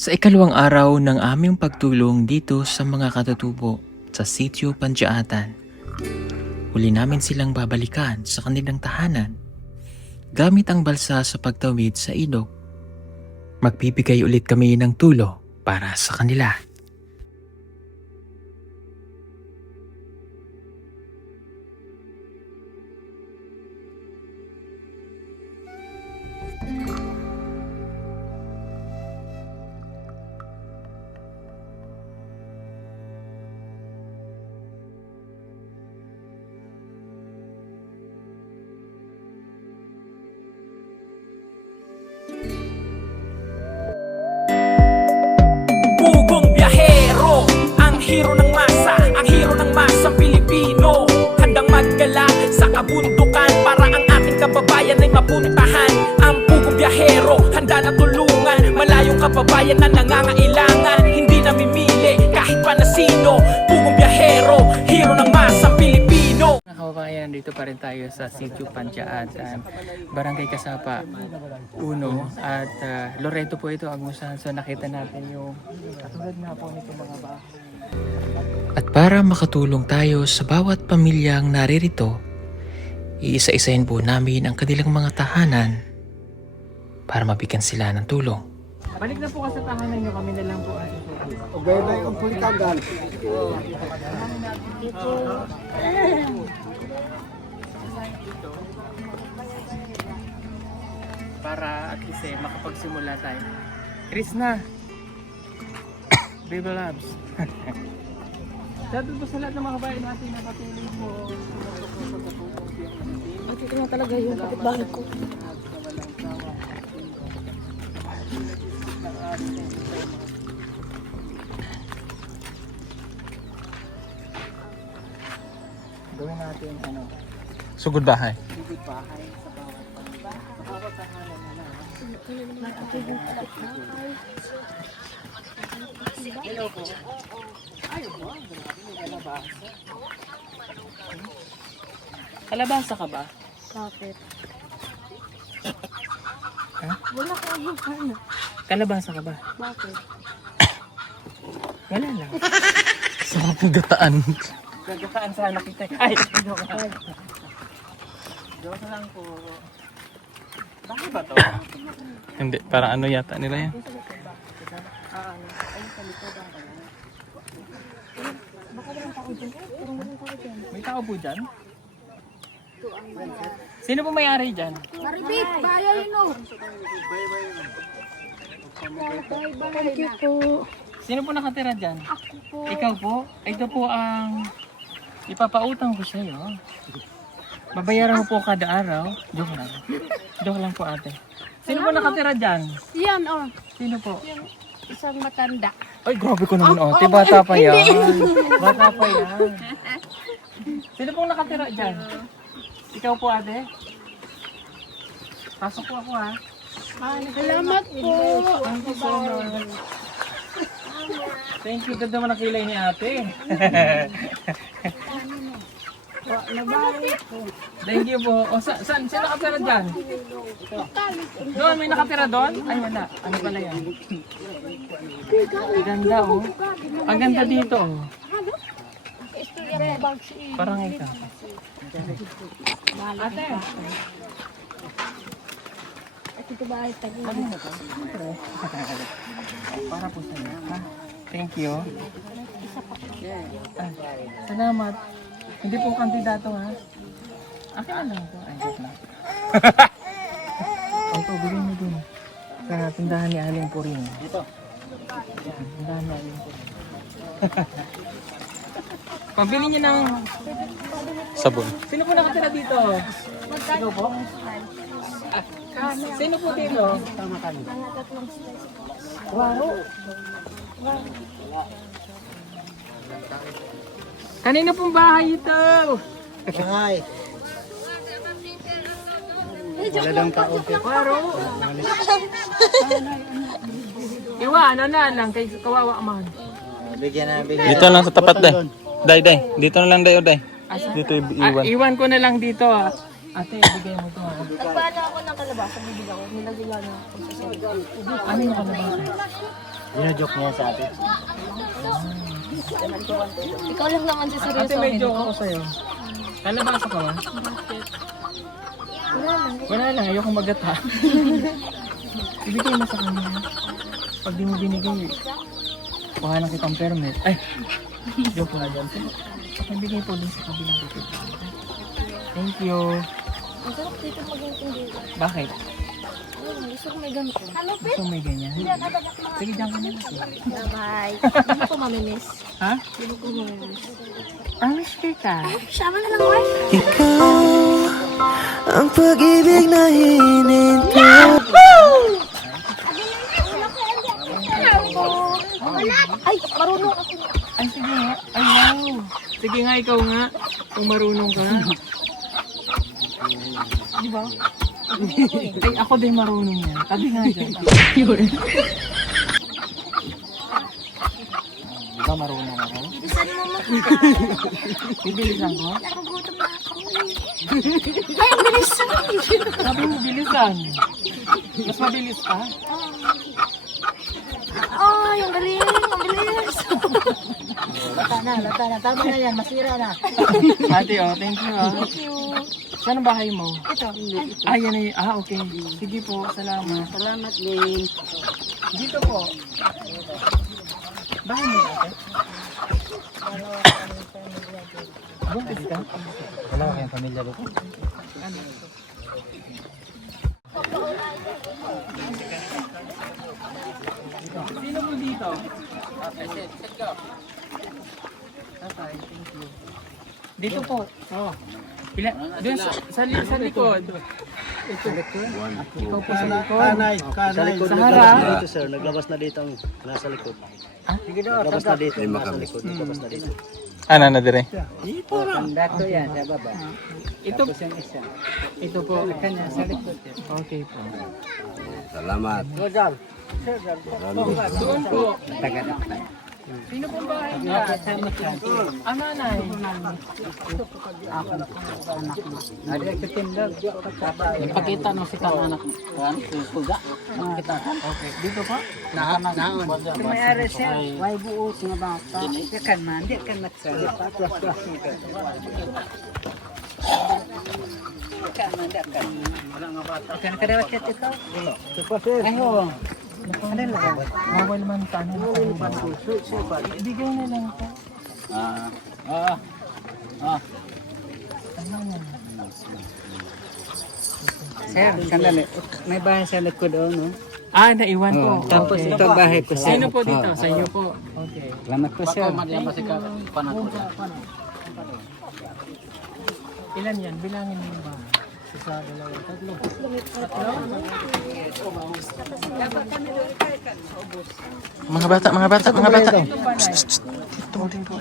Sa ikalawang araw ng aming pagtulong dito sa mga katutubo sa Sitio Pandiatan, huli namin silang babalikan sa kanilang tahanan gamit ang balsa sa pagtawid sa ilog. Magbibigay ulit kami ng tulo para sa kanila. Pugong biyahero, ang hero ng masa, ang hero ng masang Pilipino. Handang maggala sa kabundukan para ang ating kababayan ay mapuntahan. Ang pugong biyahero, handa na tulungan malayong kababayan na nangangailangan. Hindi namimili kahit pa na sino. Pugong biyahero, hero ng masang Pilipino. Mga kababayan, dito pa rin tayo sa Sitio Pandiatan, Barangay Kasapa 1 at Loreto po ito ang usahan. So nakita natin yung katulad nga po nito mga bahay. At para makatulong tayo sa bawat pamilyang naririto, iisa-isahin po namin ang kanilang mga tahanan para mabigyan sila ng tulong. Balik na po ka sa tahanan nyo, kami na lang po ay Ubay-ubay kong pulitagan. para at least makapagsimula tayo. Chris na! Baby loves! Dapat po sa lahat ng mga kabayan natin na patuloy mo. Ito na talaga yung kapitbahay ko. Gawin natin ano? Sugod bahay. Hello po. Kalabasa ka ba? Bakit? Ha? Wala ka ano. Kalabasa ka ba? Bakit? Wala lang. Sarap ng gataan. Gagataan sana kita. Ay! Joke lang. Joke lang po. Bakit ba to? Hindi, parang ano yata nila yan. Baka walang tao dyan. Parang walang tao dyan. May tao po dyan? Sino po may-ari dyan? Maribig! Bayo yun o! Thank you po. Sino po nakatira dyan? Ako po. Ikaw po? Ito po ang ipapautang ko sa iyo. Babayaran mo po kada araw. Joke lang. Joke lang po ate. Sino po nakatira dyan? Yan o. Sino po? Yung isang matanda. Ay, grabe ko naman ate. Bata pa yan. Bata pa yan. Sino pong nakatira dyan? Ikaw po ate? Pasok po ako ha. Salamat po. Thank you so much. Thank you. Ganda naman ang kilay ni ate. Thank you po. O, saan nakatira dyan? Doon, may nakatira doon? Ay, wala. Ano pala yan? Ganda oh. Ang ganda dito oh. Parang ikaw. Ate. Ito bahay tayo. Ano na to? Para po sa iyo. Ha? Thank you. Ah, salamat. Hindi po kandidato ha. Akin na lang ito. Ay, joke lang. Ito, bilhin mo dun. Sa tindahan ni Aling Puring. Dito. Tindahan ni Aling Puring. Pabili niyo ng sabon. Sino po nakatira dito? Ikaw po? Ah, sino po dito? Tama kami. Waro. Kanino pong bahay ito? Ay. Wala lang tao. Waro. Iwa, ano na lang kay kawawa man. Bigyan na, bigyan. Dito lang sa tapat day. Day. Dito na lang day o day. Dito iwan. Iwan ko na lang dito ah. Ate, bigay mo to ah. Nagpaano ako ng kalabasa, bibig ako. Nilagyan ako sa sa'yo. Ano yung kalabasa? Dinojoke niya sa atin. Ikaw lang naman si Ate, seryoso. may joke ako sa'yo. Kalabasa ka ba? Wala lang, ayoko magata. Ibigay mo sa kanya. Pag di mo binigay, kuha lang kitang permit. Ay, joke lang dyan. Ibigay po din sa kabilang dito. Thank you. Ang sarap dito mag-intindi. Bakit? Gusto ko may ganito. Gusto mo may ganyan? Sige, dyan ka na. Bye. Hindi ko mamimiss. Ha? Hindi ko mamimiss. Promise kita. Sama na lang, wife. Ang pag-ibig na hinintay. Ay, marunong ako. Ay, sige nga. Ay, wow. Sige nga, ikaw nga. Kung marunong ka. Di ba? Ay, ako din marunong yan. Tabi nga dyan. Yun. Di ba marunong ako? Bilisan mo mo. Bibilisan ko? Nagugutom na ako. Ay, ang bilis. Sabi mo, bilisan. Mas mabilis ka? Ay, ang galing. Ang bilis. Lata na. Tama na yan, masira na. Ate, oh, thank you, ah. Thank you. Saan ang bahay mo? Ito. Ah, yan na yun. Ah, okay. Sige po, salamat. Salamat din. Dito po. Bahay mo ate? Buntis ka? Wala kayong pamilya dito. Sino po dito? Okay, thank you. Dito po. Oh. Pila, doon sa likod. Ikaw po sa likod. Sa likod. Sa harap. Dito sir, naglabas na dito ang nasa likod. Sige daw, Naglabas na dito, nasa likod, naglabas na dito. Ano na dire? Dato yan, sa baba. Ito, Yung isa. ito po. Kanya, sa likod. Okay po. Rogal. Doon po. Taga na. Sino pong bahay niya? Ang nanay. Ada ketindog. Ipakita no si kang anak mo. Okay, dito po? Naon. May ari siya. Way buo nga bata. Di kan man, di kan nagsalit. Kan kadawat siya ito. Ayo. Ano lang? Bawal man tanong. Ibigay na lang po. Sir, sandali. May bahay sa likod o, no? Ah, naiwan po. Tapos Okay. ito bahay ko, sir. Sino po dito? Sa inyo po. Okay. Salamat po, sir. Ilan yan? Bilangin mo ba? Isa, dalawa, tatlo. Mga bata. Dito balay.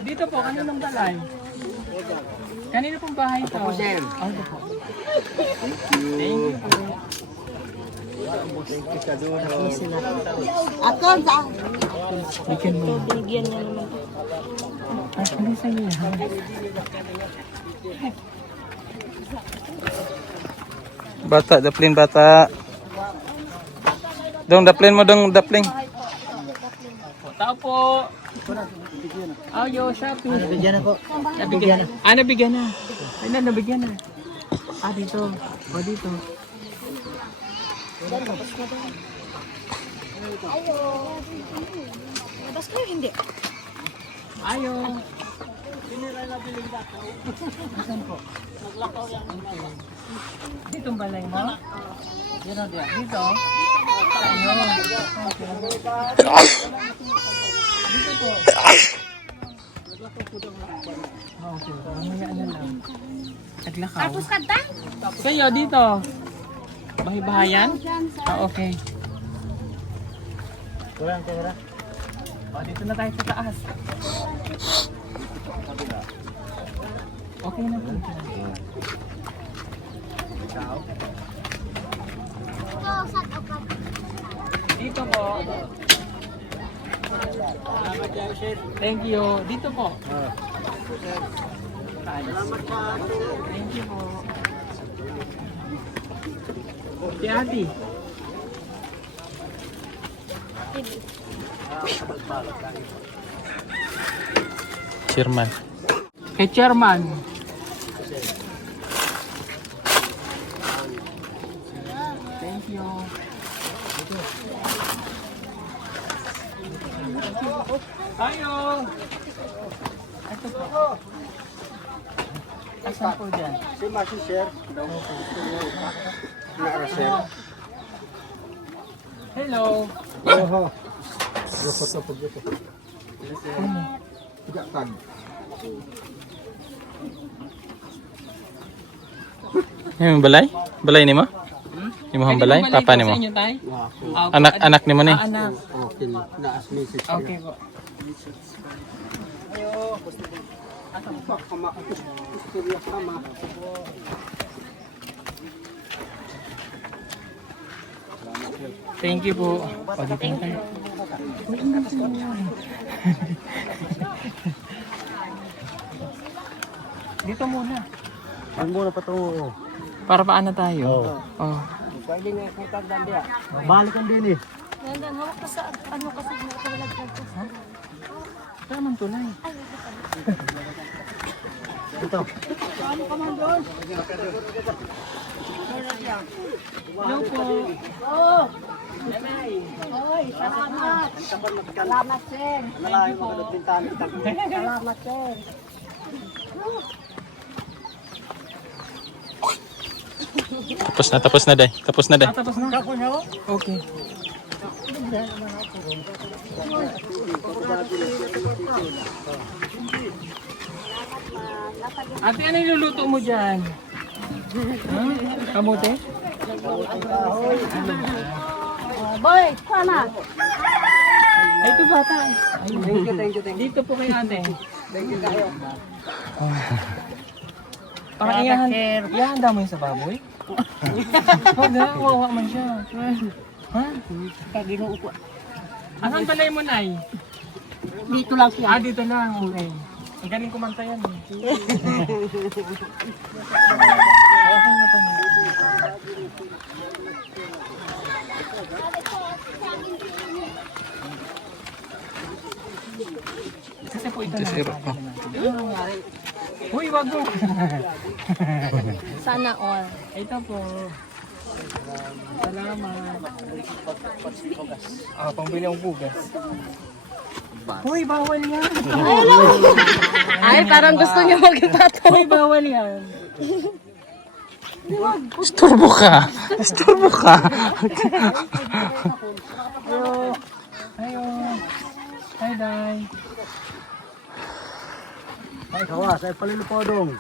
Dito po, kaninong balay? Kanino pong bahay ito? Ako, sir. Ito po. Thank you po. Bigyan mo. Binigyan niya naman. Ah, hindi sa'yo yan. Bata, daplin bata. Dong, daplin mo dong, daplin. Tao po. Ayo, shopping. Bigyan ako. Nabigyan na. Ah, nabigyan na. Ay na, nabigyan na. Ah, dito. O, dito. Labas kayo, hindi. Ayo. Dito ang balay mo? Dito, dito. Ayun. Dito po. Okay, mamaya na lang. Naglakaw. Tapos kanta? Kayo dito. Bahay-bahayan? Ah, okay. Kurang pera. O, dito na tayo sa taas. Okay na po. Dito po. Thank you. Dito po. Thank you po. Si Ate. Chairman. Kay Chairman. Thank you. Tayo! Ito po. Asan po dyan? Si Masi, sir. Sir. Hello! Yung balay? Balay ni mo? Yung mga balay? Papa ni mo? Sa inyo, tay? Anak ni mo ni? Anak. Okay po. Thank you po. O, dito na tayo. Dito muna. Ang muna pa ito. Para paano tayo? Oh. Pwede nga kung tagdan diya. Balikan din eh. Nandan, hawak ka sa ano kasi nakakalagdag ko. Kaya man tulay. Ito. Hello po. Oy, salamat. Salamat, sir. Nalayo mo na pintahan. Salamat, sir. Tapos na day. Tapos na day. Tapos na. Okay. Ate, ano iluluto mo dyan? Huh? Kamote? Boy, sana. Ay, ito bata. Ay, thank you. Dito po kayo ate. Thank you kayo. Ihanda mo yun sa baboy? Huwag na, wawa man siya. Ha? Kaginoo ko. Asan balay mo, Nay? Dito lang siya. Ah, dito lang. Okay. Ang galing kumanta yan. Okay na pa na. Kasi po ito na. Uy, wag mo. Sana all. Ito po. Salamat. Ah, pangbili ang bugas. Uy, bawal yan. Ay, parang gusto niyo mag-ipatay. Uy, bawal yan. Istorbo ka. Istorbo ka. Ayo. Hi, Day. Ay, kawas. Ay, palilupodong.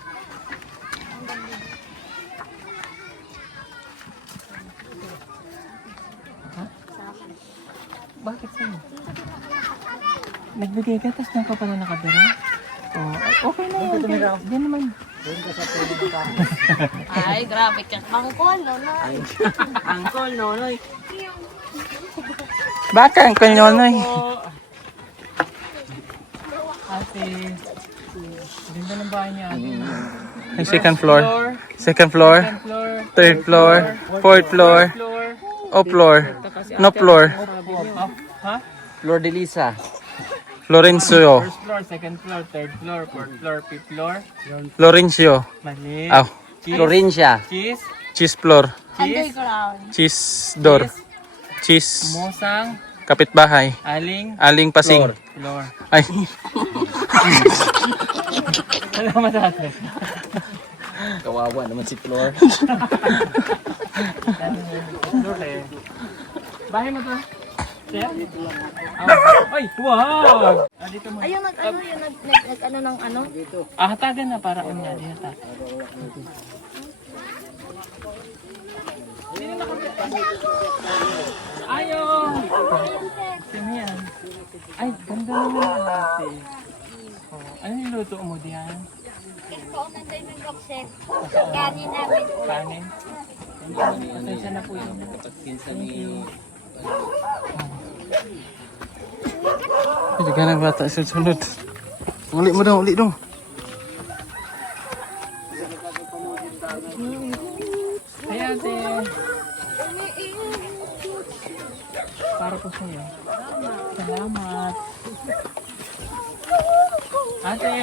Bakit sa'yo? Nagbigay ka, tapos na ka pala nakadara? Oh, okay na yan. Diyan naman. Ay, grabe ka. Bangkol, no? Angkol, nonoy. Baka ang kanyonoy. Ate. Ganda ng bahay niya, ate. Second floor. Second floor. Second floor. Third floor. Fourth floor. Floor. O floor. No floor. Ha? Flor de Lisa. Florencio. First floor, second floor, third floor, fourth floor, fifth floor. Florencio. Mali. Aw. Florencia. Cheese. Cheese floor. Cheese. Underground. Cheese door. Cheese. Musang. Kapitbahay. Aling. Aling pasing. Floor. Ay. Salamat ate. Kawawa naman si Flor. Floor eh. Bahay mo to. Siya? Ay, wow! Ah, dito mo. Ayun, nag-ano ng ano? Ah, hatagan na para unya. Hata. Ayo! Sino yan? Ay, ganda naman ate. Oh, ano niluto mo diyan? Ito, nanday ng boxer. Kanin namin. Kanin? Pasensya na po yun. Thank you. Hindi ka nang bata sa sunod. Uli mo daw, uli daw. Ay ate. para po sa iyo. Salamat. Ate!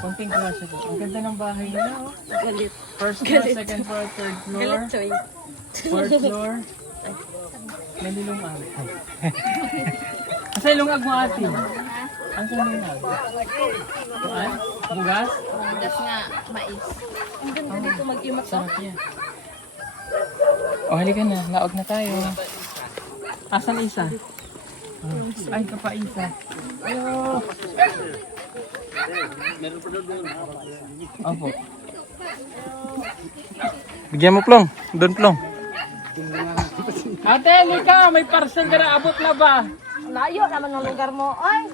Konting klase po. Ang ganda ng bahay nila, oh. Galit. First floor, second floor, third floor, Galit, Choy. fourth floor. May lilungag. Asa ilungag mo, ate? Ang sa lungag? Ano? Bugas? Bugas nga, mais. Ang ganda dito mag-imat ko. Sarap yan. O, halika na. Laog na tayo. Asan isa? Ay, ito pa isa. Ayo. Opo. Bigyan mo plong. Doon plong. Ate, halika. May parcel ka na. Abot na ba? Layo naman ng lugar mo. Ay!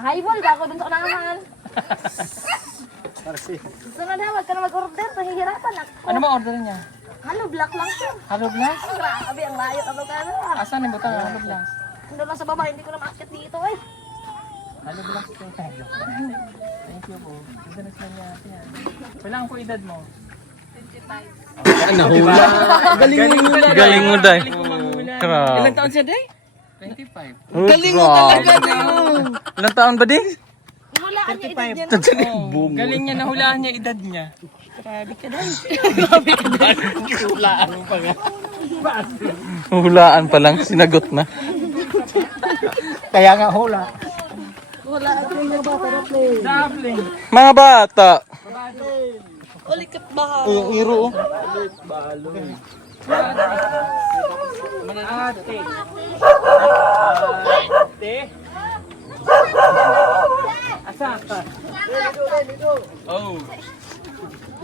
Highball ba ako dun sa unahan? Sunod na, wag ka na mag-order. Nahihirapan ako. Ano mo order niya? Halo, black lang siya. Halo Blast? Grabe, ang layo ng lugar. Asan yung butang Halo Blast? Doon lang sa baba, hindi ko na makakit dito eh. Halo Blast po. Thank you po. Ganda na niya. Yan. Kailangan po edad mo? Nahula. Galing mo, Day. Grabe. Ilang taon siya, Day? 25. Galing mo talaga, Day. Ilang taon ba, Day? Nahulaan niya edad yan. Oh, galing niya, nahulaan niya edad niya. Grabe ka, Day. Hulaan pa lang. Sinagot na. Kaya nga hula. Dabbling. Mga bata. Ulikat baha. Yung iro. Ate. Ate. Asa ka? Oh.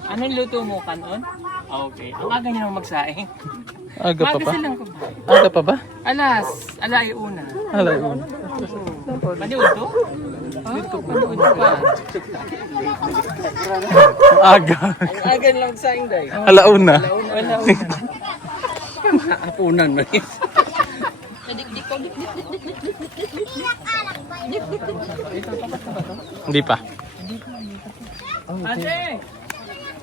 Anong luto mo, kanon? Okay. Ang aga niya naman magsaing. Aga pa ba? Silang ko ba? Aga pa ba? Alay una. Alay mo. Paniud to? Oh, paniud pa. Aga. Aga lang magsaing, Day. Alauna. Wala una. Apunan man. Hindi pa. Ate!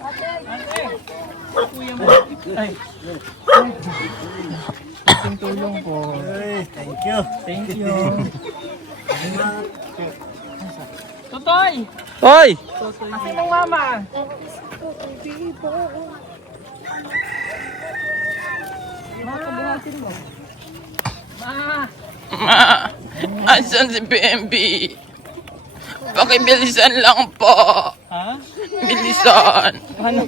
Ate! Kuya mo. Ay. Ating tulong po. Thank you. Thank you. Totoy! Hoy! Asin ng mama? Ma, buhatin mo. Ma! Asan si PMB? Pakibilisan lang po. Ha? Bilisan. Ano?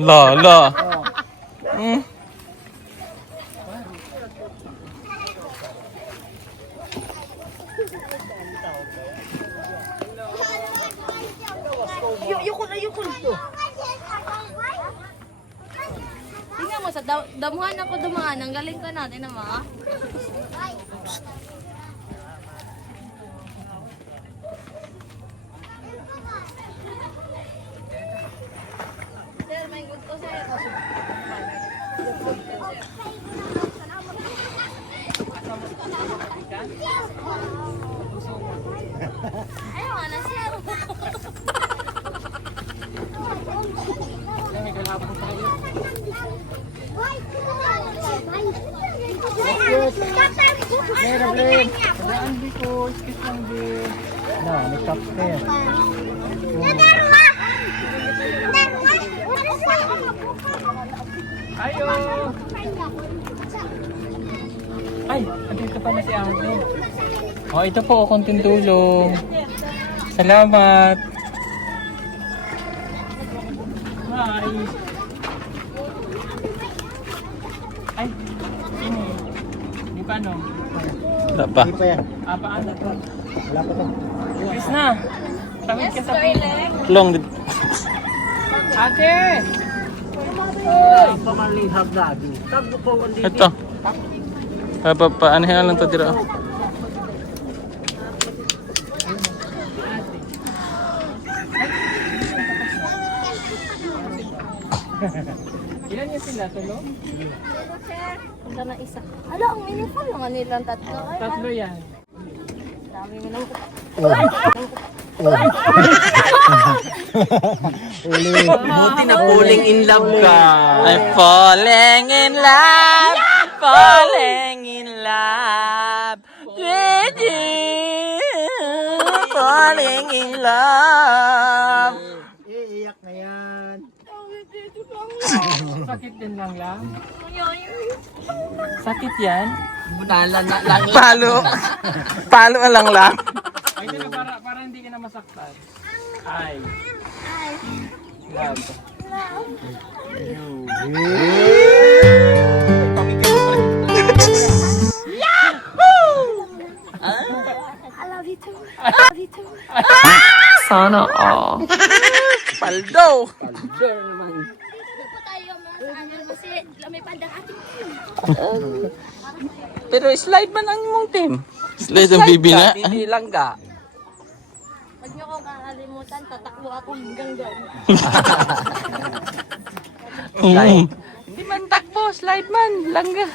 La. Hmm? Yukon. Tingnan mo, sa damuhan ako dumaan. Ang galing ko natin na mga. Sir, may gusto sa'yo. Ayaw nga na, sir. May kalabang tayo. Saan di ko? Skip lang din. Na, may kapten. Ayo! Ay, andito pa na si Ate. Oh, ito po, konting tulong. Salamat. Bye. Ay, ini. Di pa no? Wala pa. Hindi pa yan. Paano to? Wala pa to. Bis na. Tawid ka sa pila. Plong. Ate! Pamanlinghag lagi. Tagbo po ang dito. Ito. Paanihan lang to dira. Ilan yung sila? Tulo? Punta na isa. Ala, ang minifon naman nilang tatlo. Ay, Tatlo yan. dami mo nang Buti na falling in love ka. I'm falling in love. Falling in love. With you. Falling in love. Iiyak na yan. Sakit din lang. Sakit yan. Palo. Palo lang. Ay, ito na para hindi ka na masaktan. Ay. Love. Sana all. Paldo. Hindi po tayo mga sa ano kasi may pandang ating Pero slide man ang mong team. Slide ang bibi nga. Hindi lang ka. Huwag niyo kong kakalimutan, tatakbo ako hanggang doon. Hindi man takbo, slide man. Langga.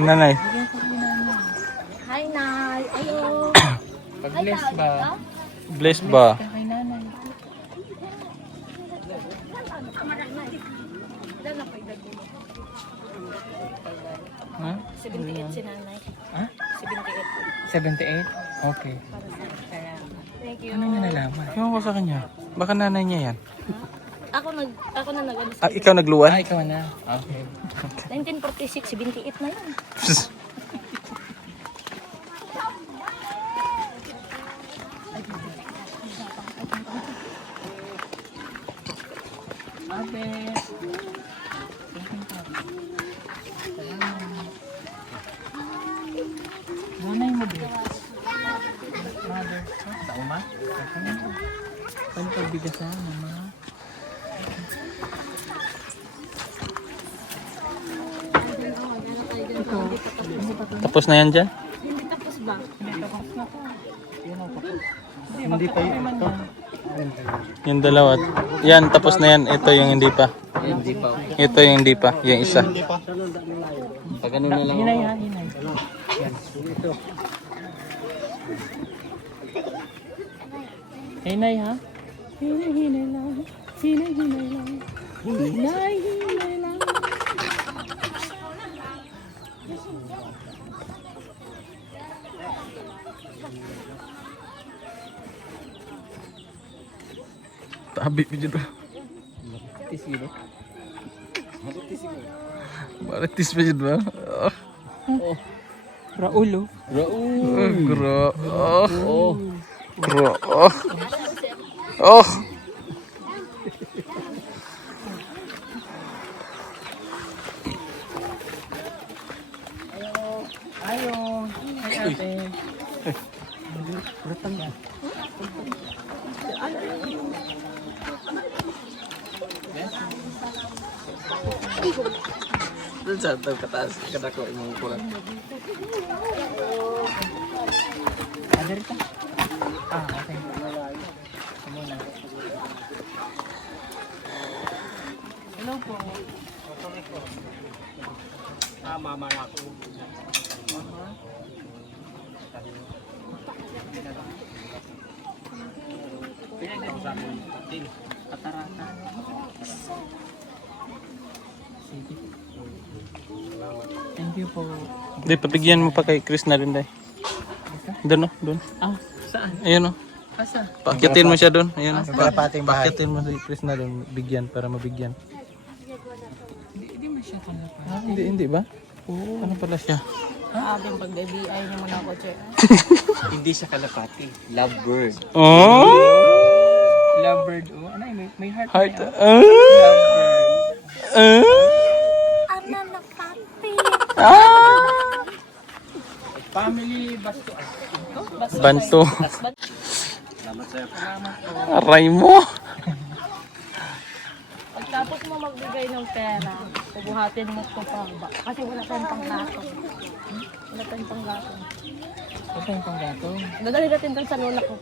Nanay. Hi, Nay. Ayo. Pag-bless ba? Bless ba? Kay nanay. Ha? 78 si Nanay. Ha? 78. 78? Okay. Thank you. Ano niya nalaman? Ewan ko sa kanya. Baka nanay niya yan. Ako na nag-ano sa Ah, ikaw nagluwan? Ah, ikaw na. Okay. 1946, 78 na yun. Abe. Nanay mo ba? Mother. Sa uma? Pwede pagbigas na, mama. Tapos na yan dyan? Hindi tapos ba? Hindi pa yun. Ito. Yung dalawa. Yan, tapos na yan. Ito yung hindi pa. Ito yung hindi pa. Yung isa. Hinay ha, hinay. Hinay ha? Hinay, hinay lang. Hinay, hinay lang. Hinay, hinay lang. Tabi pa dito. Tisilo. Maritis pa dito ba? Raulo. Gro. Gro. Oh. Ayo. Ay, ate. Doon sa ito kataas. Kadako imong kulang. Ada rito? Ah, okay. Muna. Hello po. Mama na ako. Katarata. Sige. Thank you po. Hindi, papigyan mo pa kay Chris na rin dahil. Doon o, doon. Ah, saan? Ayun o. Asa? Paakyatin mo siya doon. Ayun o. Kalapating bahay. Paakyatin mo si Chris na doon. Bigyan, para mabigyan. Hindi mo siya kalapa. Hindi ba? Oo. Ano pala siya? Abing pag-BBI niyo muna ako, Che. Hindi siya kalapati. Lovebird. Oh! Lovebird. Oh, ano yun? May heart. Heart. Na, Lovebird. Ana na papi. Family basto. Banto. Aray mo. Pagtapos mo magbigay ng pera, bubuhatin mo ito pa ba? Kasi wala tayong panggatong. Wala tayong panggatong. Ito yung panggatong. Dadali natin doon sa lola ko.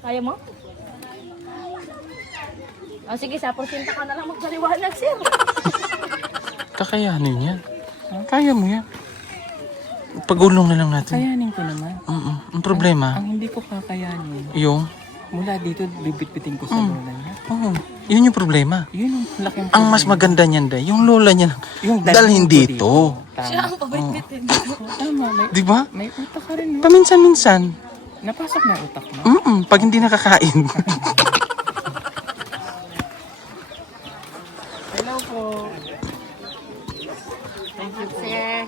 Kaya mo? Sige, sa porsyenta ka na lang magpaliwanag, sir. Kakayanin yan. Kaya mo yan. Pagulong na lang natin. Kayanin ko naman. Ang problema, Ang hindi ko kakayanin, yung... mula dito, bibit-bitin ko sa lola niya. Oo, yun yung problema. Yun yung laking Ang mas maganda niyan, Day, yung lola niya, yung dalhin ko dito. Siya Tama. ang pabit-bitin. Tama, Di ba? may utak ka rin, no? Paminsan-minsan. Napasok na utak mo. Pag hindi nakakain. Hello po. Sir.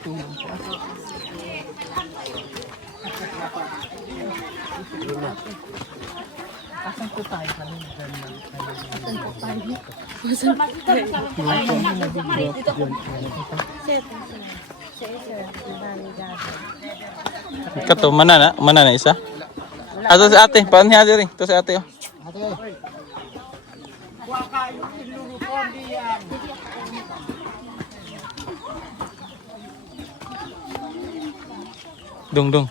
Tulong po. Asan po tayo? Kato, manana isa. Ato si ate, paano ni ate rin? Ito si ate, oh. Dung.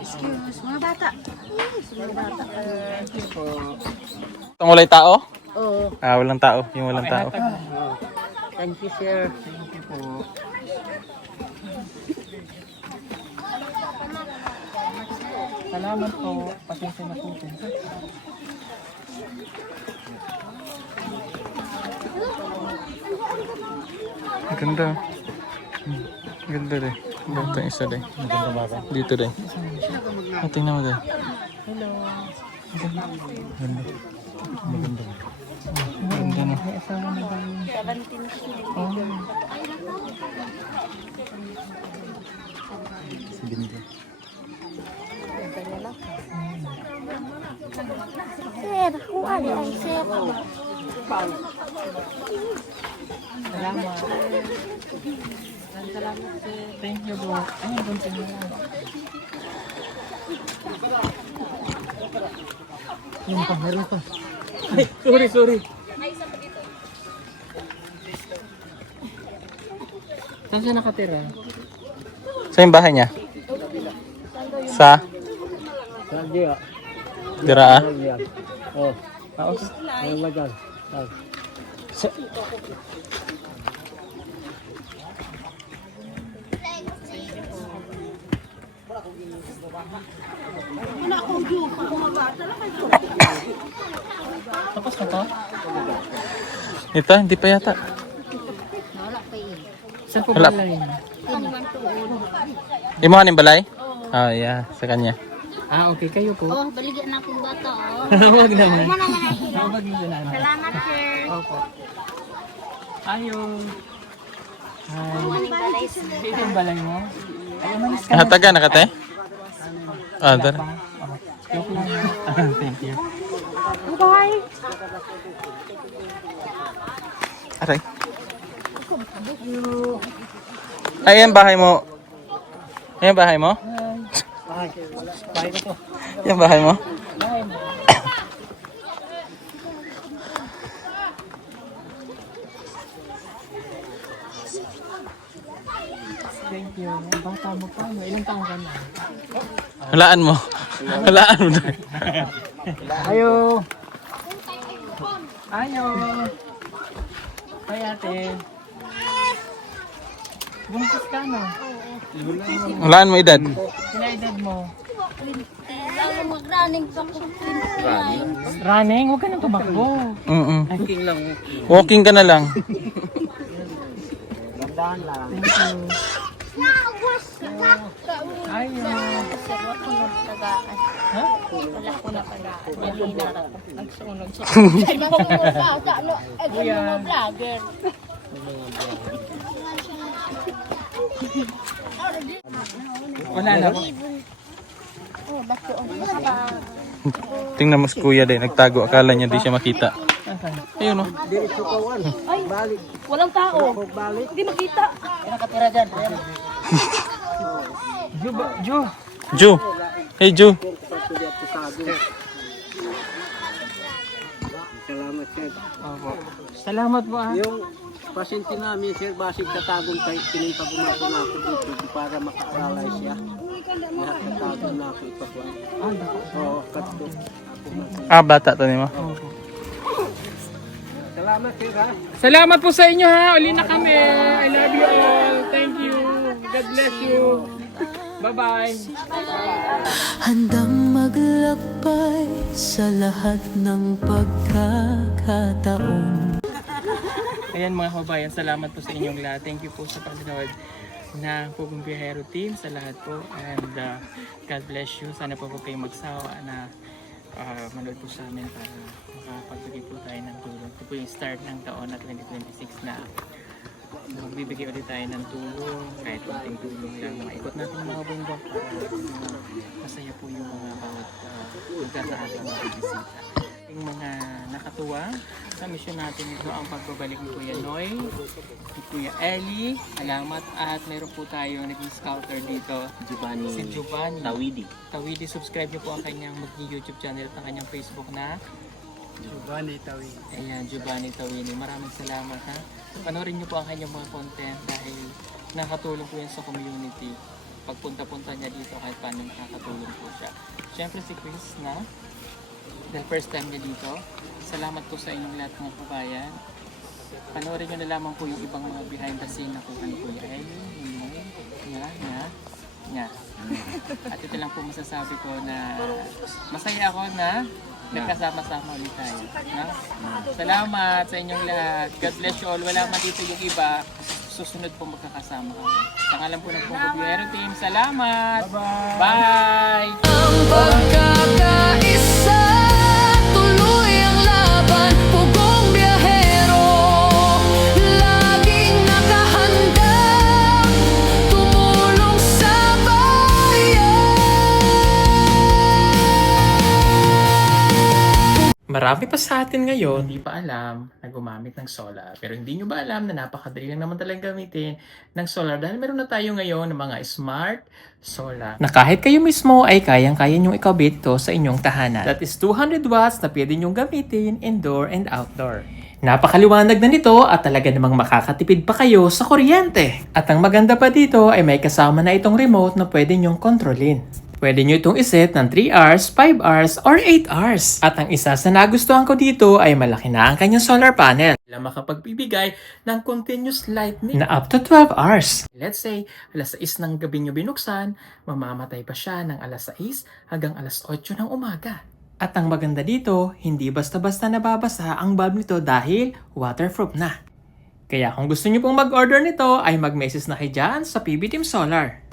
Excuse, mga bata. Itong walay tao? Oo. Walang tao. Yung walang tao. Thank you, sir. Thank you po. Salamat po. Pasensya na po. Ganda. Ganda rin. Ganda isa rin. Dito rin. Tingnan mo rin. Ganda na. May asawa na ba yun? 17. Oh. Sir, kung ano ang sir. Salamat. Thank you po. Ayun, bunso nyo lang. Yung pa, meron pa. Ay, sorry. Saan siya nakatira? Sa yung bahay niya? Sa? Hindi ah. Dira ah? Oh, Oo. ayun ba dyan? Tapos na to? Ito, hindi pa yata. Saan po Wala. ba yun? Yung mga balay? Oh, yeah. Sa kanya. Okay. Kayo po. Oh, baligyan na akong bata, oh. Huwag naman. Mana nga na siya. Huwag nyo na. Salamat, sir. Opo. Ayaw. Hi. Ano balay, sir? Ito yung balay mo? Ayaw, manis ka na. Taga na kate? Dara. Joke lang. Thank you. Bye. Aray. Ay, yan bahay mo. Yan bahay mo? Bahay ko to. Yan bahay mo? Thank you. Ang bata mo pa. No? Ilang taong ka na? Hulaan mo. Hulaan mo. Ayo. Ayo. Hi, ate. Buntis ka na. Hulaan mo edad. Sinaedad mo. Lalo mag-running pa ko. Running? Huwag ka nang tumakbo. King lang. Walking ka na lang. Gandaan lang. Thank you. Ayo. Sir, wala ko na tagaan. Ha? Wala ko na tagaan. Mahina na ako. Nagsunod siya. Kuya. Vlogger. Wala na. Oh, bato ang Tingnan mo si kuya din. Nagtago. Akala niya di siya makita. Asan? Ayun, oh. Diretso kawan. Balik. walang tao. Balik. Hindi makita. Nakatira dyan. Ju ba? Ju. Ju. Hey, Ju. Salamat, sir. Opo. Salamat po ah. Yung pasyente namin, sir, basig katagong tayo, pinipag-umapo na ako dito para maka-alay siya. Nakatagong na ako ipagwa. Oo, kato. Bata to nimo. Opo. Salamat sir ha. Salamat po sa inyo ha. Uli na kami. I love you all. Thank you. God bless you. Bye-bye. Handang maglakbay sa lahat ng pagkakataon. Ayan mga kabayan, salamat po sa inyong lahat. Thank you po sa panonood ng Pugong Biyahero team sa lahat po. And God bless you. Sana po kayong magsawa na manood po sa amin para makapagbigay po tayo ng tulong. Ito po yung start ng taon na 2026 na magbibigay ulit tayo ng tulong, kahit konting tulong lang. Maikot natin ang mga bundok para masaya po yung mga bawat lugar na ating mga bisita. Yung mga nakatuwa sa mission natin ito ang pagbabalik ni Kuya Noy, ni Kuya Ellie, salamat, at mayroon po tayong naging scouter dito, si Giovanni Tawidi. Subscribe niyo po ang kanyang YouTube channel at ang kanyang Facebook na Giovanni Tawidi. Ayan, Giovanni Tawidi. Maraming salamat ha. Panoorin niyo po ang kanyang mga content dahil nakatulong po yan sa community. Pagpunta-punta niya dito kahit paano nakakatulong po siya. Siyempre si Chris na dahil first time niya dito. Salamat po sa inyong lahat mga kabayan. Panoorin niyo na lamang po yung ibang mga behind the scene na kuha ni Kuya Ellie, niya. At ito lang po masasabi ko na masaya ako na nagkasama-sama ulit tayo. No? Salamat sa inyong lahat. God bless you all. Wala man dito yung iba. Susunod po magkakasama kami. Sa ngalan po ng Pugong Biyahero team, salamat! Bye! Ang pagkakaisa, tuloy ang laban, Pugong Biyahero, laging nakahanda, tumulong sa bayan. Marami pa sa atin ngayon hindi pa alam na gumamit ng solar. Pero hindi nyo ba alam na napakadali lang naman talagang gamitin ng solar dahil meron na tayo ngayon ng mga smart solar. Na kahit kayo mismo ay kayang-kaya nyong ikabit ito sa inyong tahanan. That is 200 watts na pwede nyong gamitin indoor and outdoor. Napakaliwanag na nito at talaga namang makakatipid pa kayo sa kuryente. At ang maganda pa dito ay may kasama na itong remote na pwede nyong kontrolin. Pwede nyo itong iset ng 3 hours, 5 hours, or 8 hours. At ang isa sa nagustuhan ko dito ay malaki na ang kanyang solar panel. Na makapagbibigay ng continuous lightning na up to 12 hours. Let's say, alas 6 ng gabi nyo binuksan, mamamatay pa siya ng alas 6 hanggang alas 8 ng umaga. At ang maganda dito, hindi basta-basta nababasa ang bulb nito dahil waterproof na. Kaya kung gusto nyo pong mag-order nito ay mag-message na kayo dyan sa PB Team Solar.